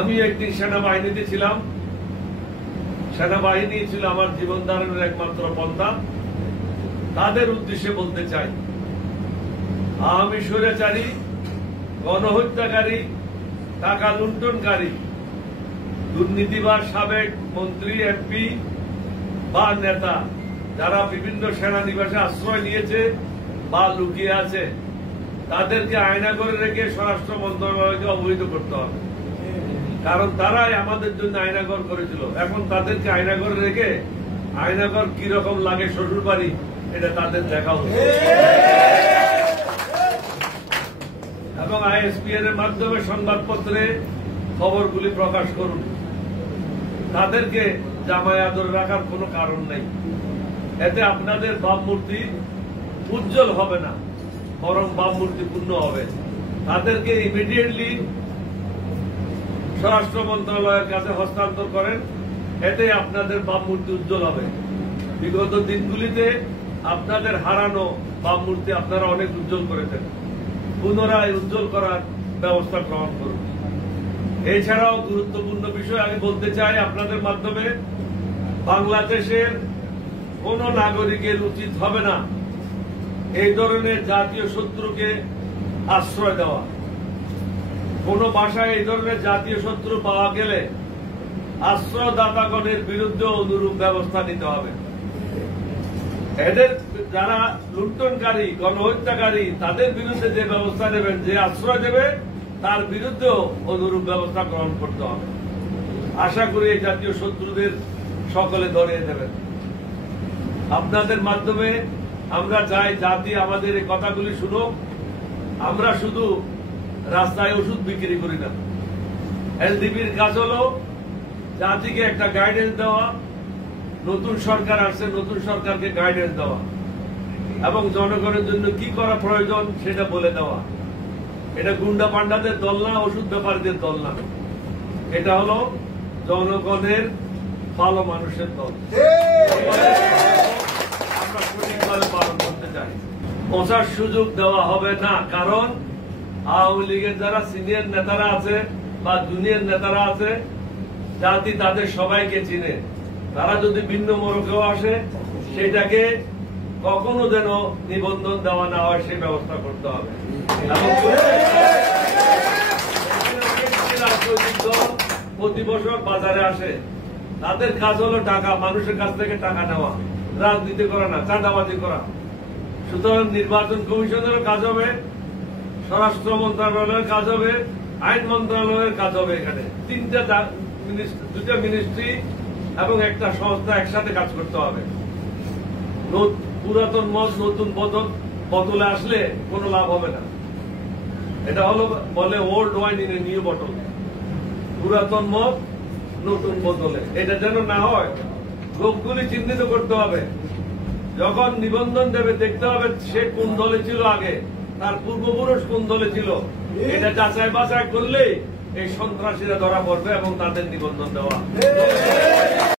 আমি একদিন সেনাবাহিনীতে ছিলাম। সেনাবাহিনী ছিল আমার জীবন ধারণের একমাত্র পন্থা। তাদের উদ্দেশ্যে বলতে চাই, আওয়ামী স্বৈরাচারী, গণহত্যাকারী, টাকা লুণ্ঠনকারী, দুর্নীতিবাজ সাবেক মন্ত্রী, এমপি বা নেতা যারা বিভিন্ন সেনানিবাসে আশ্রয় নিয়েছে বা লুকিয়ে আছে, তাদেরকে আয়না করে রেখে স্বরাষ্ট্র মন্ত্রণালয়কে অবহিত করতে হবে। কারণ তারাই আমাদের জন্য আয়নাঘর করেছিল। এখন তাদেরকে আয়নাঘরে রেখে আয়নাঘর কিরকম লাগে শ্বশুর বাড়ি, এটা তাদের দেখা উচিত। এবং ISPN এর মাধ্যমে সংবাদপত্রে খবরগুলি প্রকাশ করুন। তাদেরকে জামায় আদর রাখার কোনো কারণ নেই। এতে আপনাদের ভাবমূর্তি উজ্জ্বল হবে না, বরং ভাবমূর্তি পূর্ণ হবে। তাদেরকে ইমিডিয়েটলি স্বরাষ্ট্র মন্ত্রণালয়ের কাছে হস্তান্তর করেন, এতে আপনাদের ভাবমূর্তি উজ্জ্বল হবে। বিগত দিনগুলিতে আপনাদের হারানো ভাবমূর্তি আপনারা অনেক উজ্জ্বল করেছেন। পুনরায় উজ্জ্বল করার ব্যবস্থা গ্রহণ করুন। এছাড়াও গুরুত্বপূর্ণ বিষয় আমি বলতে চাই আপনাদের মাধ্যমে, বাংলাদেশের কোন নাগরিকের উচিত হবে না এই ধরনের জাতীয় শত্রুকে আশ্রয় দেওয়া। কোন ভাষায় এই ধরনের জাতীয় শত্রু পাওয়া গেলে আশ্রয়দাতাগণের বিরুদ্ধে অনুরূপ ব্যবস্থা নিতে হবে। এদের যারা লুণ্ঠনকারী, গণহত্যাকারী, তাদের বিরুদ্ধে যে ব্যবস্থা নেবেন, যে আশ্রয় দেবে তার বিরুদ্ধেও অনুরূপ ব্যবস্থা গ্রহণ করতে হবে। আশা করি এই জাতীয় শত্রুদের সকলে ধরিয়ে দেবেন। আপনাদের মাধ্যমে আমরা চাই জাতি আমাদের এই কথাগুলি শুনুক। আমরা শুধু রাস্তায় ওষুধ বিক্রি করি না। এলডিপির কাজ হল জাতিকে একটা গাইডেন্স দেওয়া। নতুন সরকার আসছে, নতুন সরকারকে গাইডেন্স দেওয়া এবং জনগণের জন্য কি করা প্রয়োজন সেটা বলে দেওয়া। এটা গুন্ডা পান্ডাদের দল না, ওষুধ ব্যাপারীদের দল না। এটা হলো জনগণের ভালো মানুষের দল। আমরা সঠিকভাবে পালন করতে চাই। পৌঁছার সুযোগ দেওয়া হবে না, কারণ আওয়ামী লীগের যারা সিনিয়র নেতারা আছে বা জুনিয়র নেতারা আছে, জাতি তাদের সবাইকে চিনে। তারা যদি ভিন্ন মোড়কেও আসে, সেটাকে কখনো যেন নিবন্ধন দেওয়া না হয় সে ব্যবস্থা করতে হবে। রাজনৈতিক দল প্রতি বছর বাজারে আসে, তাদের কাজ হলো টাকা, মানুষের কাছ থেকে টাকা নেওয়া, রাজনীতি করা না, চাঁদাবাজি করা। সুতরাং নির্বাচন কমিশনেরও কাজ হবে, স্বরাষ্ট্র মন্ত্রণালয়ের কাজ হবে, আইন মন্ত্রণালয়ের কাজ হবে। এখানে দুটা মিনিস্ট্রি এবং একটা সংস্থা একসাথে কাজ করতে হবে। পুরাতন মত নতুন বোতলে আসলে কোনো লাভ হবে না। এটা হলো বলে old wine in a new bottle. পুরাতন মত নতুন বোতলে, এটা যেন না হয়। লোকগুলি চিহ্নিত করতে হবে। যখন নিবন্ধন দেবে দেখতে হবে সে কোন দলে ছিল আগে, তার পূর্বপুরুষ কোন দলে ছিল। এটা যাচাই বাছাই করলেই এই সন্ত্রাসীরা ধরা পড়বে এবং তাদের নিবন্ধন দেওয়া।